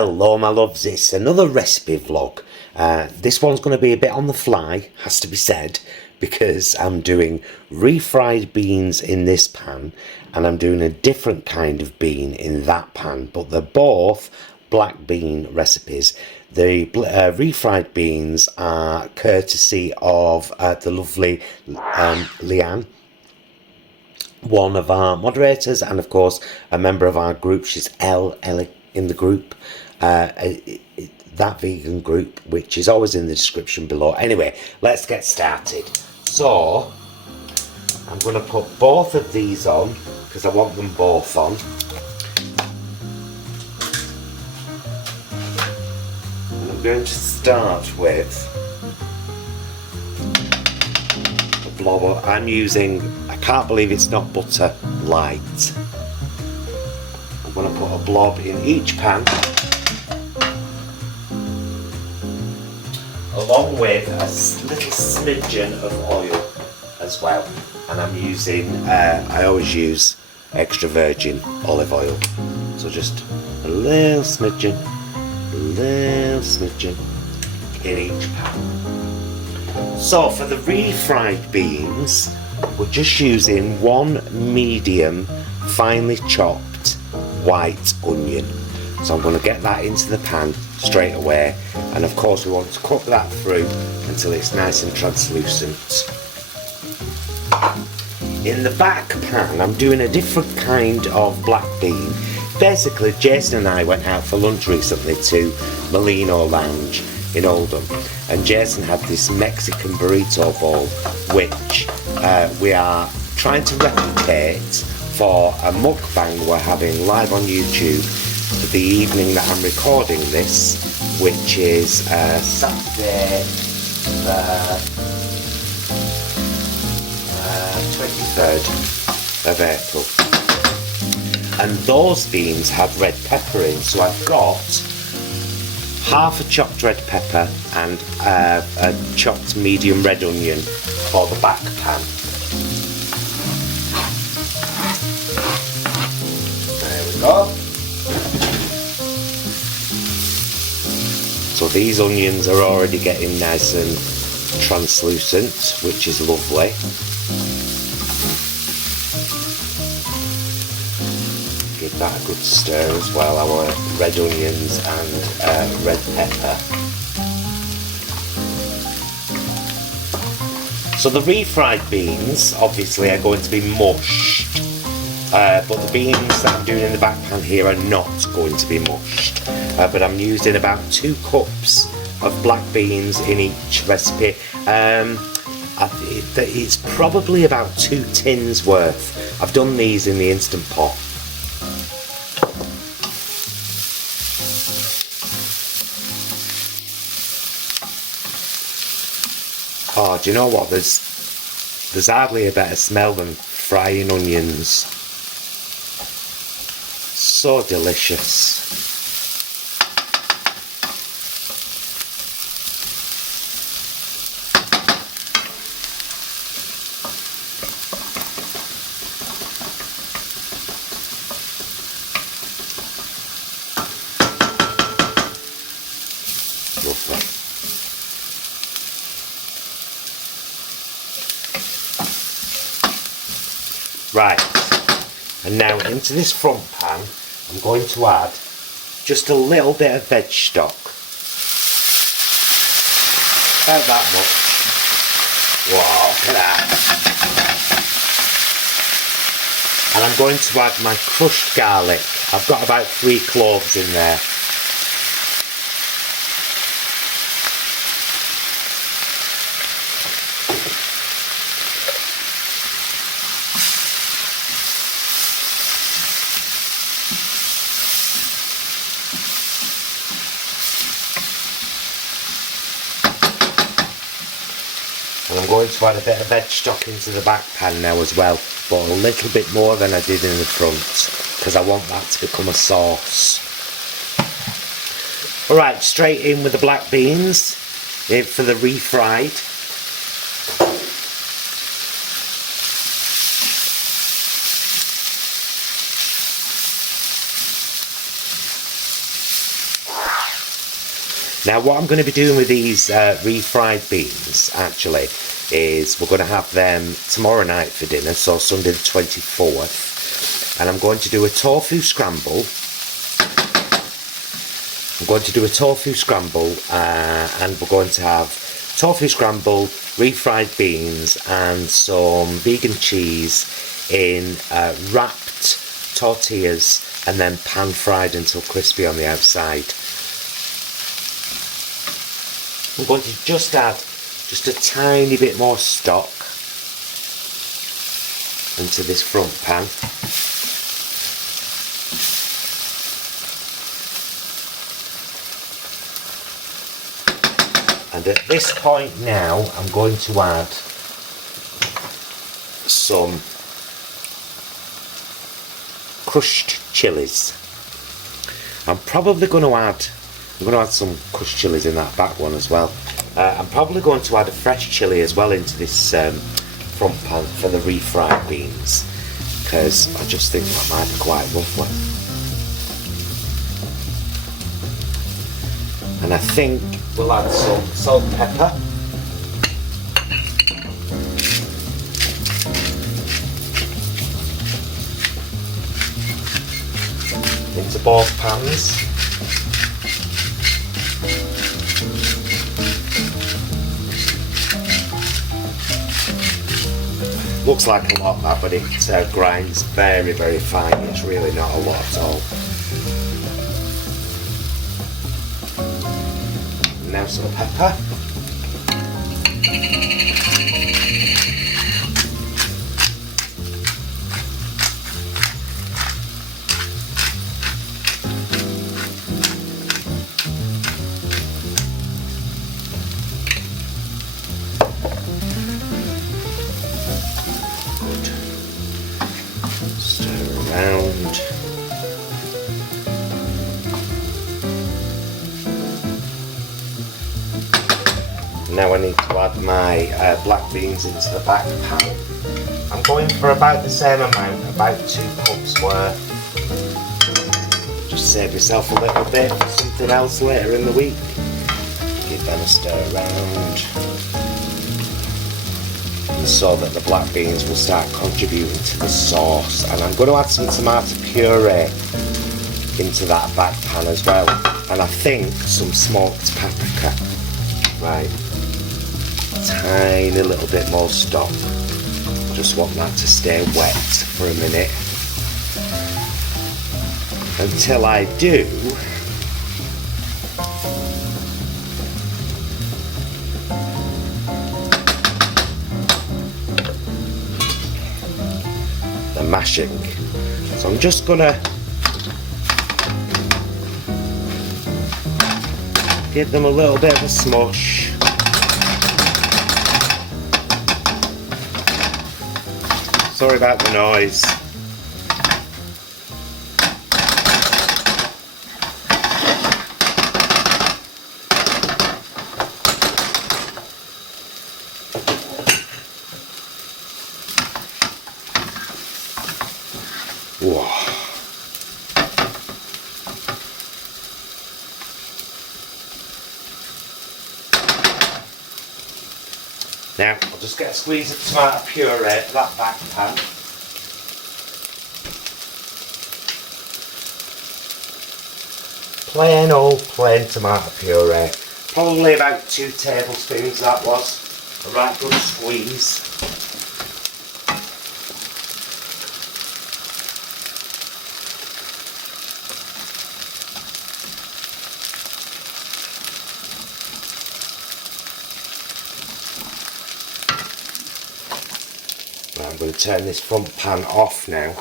Hello my loves, it's another recipe vlog. This one's going to be a bit on the fly, has to be said, because I'm doing refried beans in this pan and I'm doing a different kind of bean in that pan, but they're both black bean recipes. The refried beans are courtesy of the lovely Leanne, one of our moderators, and of course a member of our group. She's Ellie in the group, that vegan group, which is always in the description below. Anyway, let's get started. So I'm going to put both of these on because I want them both on. And I'm going to start with a blob. I'm using, I can't believe it's not butter light. I'm going to put a blob in each pan, along with a little smidgen of oil as well. And I'm using, I always use extra virgin olive oil. So just a little smidgen in each pan. So for the refried beans, we're just using one medium finely chopped white onion. So I'm going to get that into the pan straight away, and of course we want to cook that through until it's nice and translucent. In the back pan I'm doing a different kind of black bean. Basically Jason and I went out for lunch recently to Molino Lounge in Oldham, and Jason had this Mexican burrito bowl which we are trying to replicate for a mukbang we're having live on YouTube for the evening that I'm recording this, which is Saturday the 23rd of April. And those beans have red pepper in, so I've got half a chopped red pepper and a chopped medium red onion for the back pan. There we go. So these onions are already getting nice and translucent, which is lovely. Give that a good stir as well, our red onions and red pepper. So the refried beans obviously are going to be mushed, but the beans that I'm doing in the back pan here are not going to be mushed. But I'm using about 2 cups of black beans in each recipe. It's probably about 2 tins worth. I've done these in the Instant Pot. Oh, do you know what? There's hardly a better smell than frying onions. So delicious. Lovely. Right, and now into this front pan I'm going to add just a little bit of veg stock. About that much. Wow, look at that. And I'm going to add my crushed garlic. I've got about 3 cloves in there. And I'm going to add a bit of veg stock into the back pan now as well, but a little bit more than I did in the front, because I want that to become a sauce. Alright, straight in with the black beans for the refried. Now what I'm going to be doing with these refried beans actually is we're going to have them tomorrow night for dinner, so Sunday the 24th, and I'm going to do a tofu scramble. And we're going to have tofu scramble, refried beans and some vegan cheese in wrapped tortillas and then pan fried until crispy on the outside. I'm going to just add just a tiny bit more stock into this front pan. And at this point now I'm going to add some crushed chilies. I'm going to add some crushed chilies in that back one as well. I'm probably going to add a fresh chilli as well into this front pan for the refried beans, because I just think that might be quite lovely. And I think we'll add some salt and pepper. Into both pans. Looks like a lot that, but it grinds very, very fine. It's really not a lot at all. Now some pepper. Around. Now I need to add my black beans into the back pan. I'm going for about the same amount, about 2 cups worth. Just save yourself a little bit for something else later in the week. Give them a stir around, so that the black beans will start contributing to the sauce. And I'm going to add some tomato puree into that back pan as well, and I think some smoked paprika. Right, tiny little bit more stock. Just want that to stay wet for a minute until I do mashing. So I'm just gonna give them a little bit of a smush. Sorry about the noise. Whoa. Now, I'll just get a squeeze of tomato puree for that back pan. Plain old plain tomato puree. Probably about 2 tablespoons that was. A right good squeeze. I'm going to turn this front pan off now,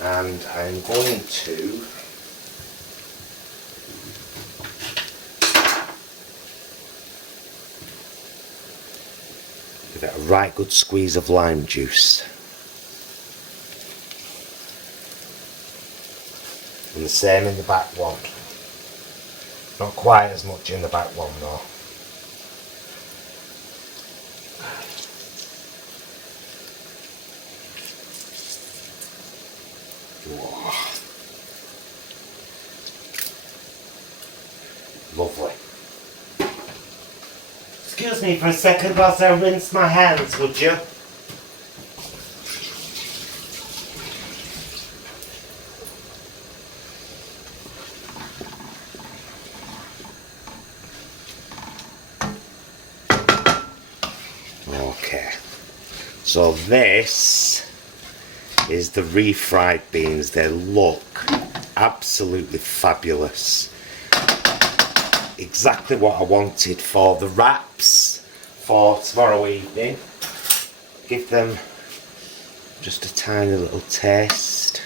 and I'm going to give it a right good squeeze of lime juice, and the same in the back one. Not quite as much in the back one though. Lovely. me for a second whilst I rinse my hands, would you? Okay, so this is the refried beans. They look absolutely fabulous. Exactly what I wanted for the wraps for tomorrow evening. Give them just a tiny little taste.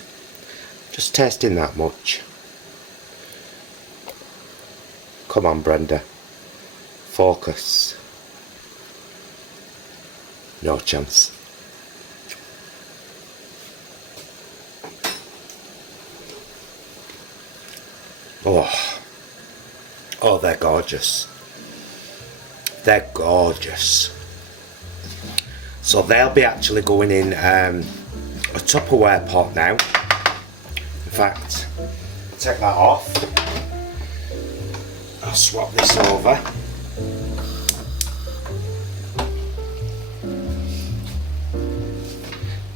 Just tasting that much. Come on, Brenda. Focus. No chance. Oh, they're gorgeous. They're gorgeous. So they'll be actually going in a Tupperware pot now. In fact, take that off. I'll swap this over.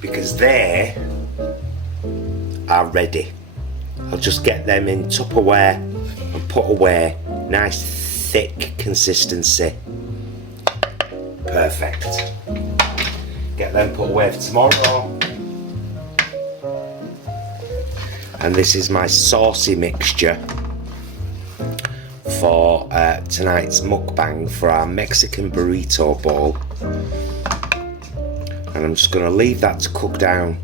Because they are ready. I'll just get them in Tupperware and put away. Nice thick consistency. Perfect. Get them put away for tomorrow. And this is my saucy mixture for tonight's mukbang for our Mexican burrito bowl. And I'm just going to leave that to cook down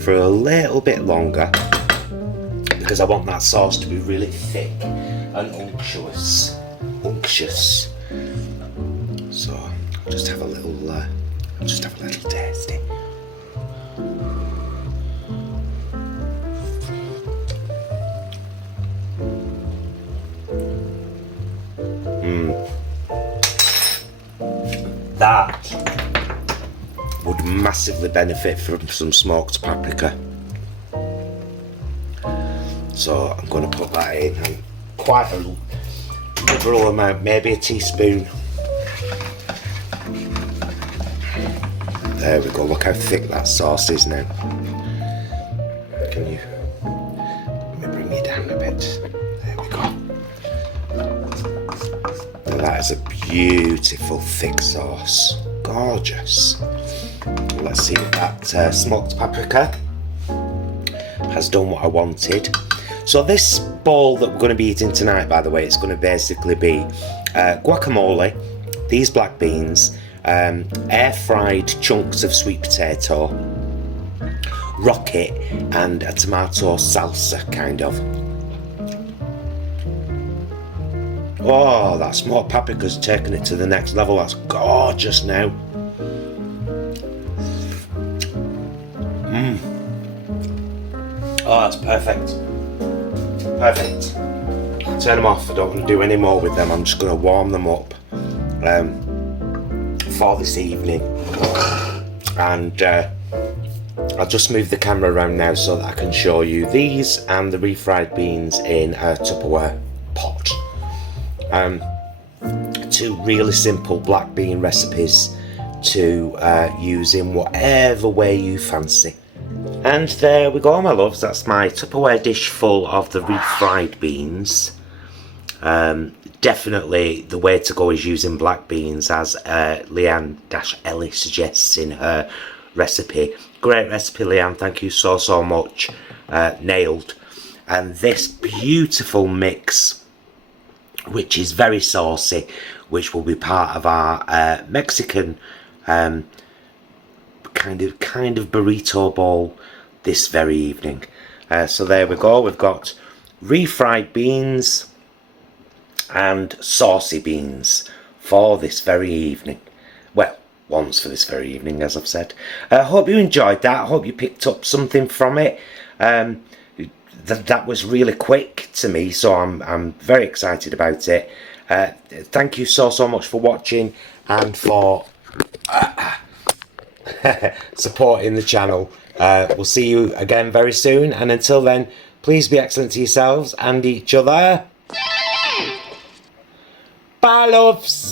for a little bit longer because I want that sauce to be really thick and unctuous. So I'll just have a little tasty. That would massively benefit from some smoked paprika. So I'm going to put that in, and quite a liberal amount, maybe a teaspoon. There we go, look how thick that sauce is now. Can you, let me bring you down a bit. There we go. Now that is a beautiful thick sauce. Gorgeous. Let's see if that smoked paprika has done what I wanted. So this bowl that we're going to be eating tonight, by the way, it's going to basically be guacamole, these black beans, air fried chunks of sweet potato, rocket, and a tomato salsa, kind of. Oh, that smoked paprika's taken it to the next level. That's gorgeous now. Oh, that's perfect. Perfect. Turn them off. I don't want to do any more with them. I'm just going to warm them up for this evening. And I'll just move the camera around now so that I can show you these and the refried beans in a Tupperware pot. Two really simple black bean recipes to use in whatever way you fancy. And there we go, my loves. That's my Tupperware dish full of the refried beans. Definitely the way to go is using black beans, as Leanne-Ellie suggests in her recipe. Great recipe, Leanne. Thank you so much. Nailed. And this beautiful mix, which is very saucy, which will be part of our Mexican kind of burrito bowl this very evening. So there we go. We've got refried beans and saucy beans for this very evening. Well, once for this very evening, as I've said. I hope you enjoyed that. I hope you picked up something from it. That was really quick to me, so I'm very excited about it. Thank you so much for watching and for supporting the channel. We'll see you again very soon, and until then, please be excellent to yourselves and each other. Bye, loves.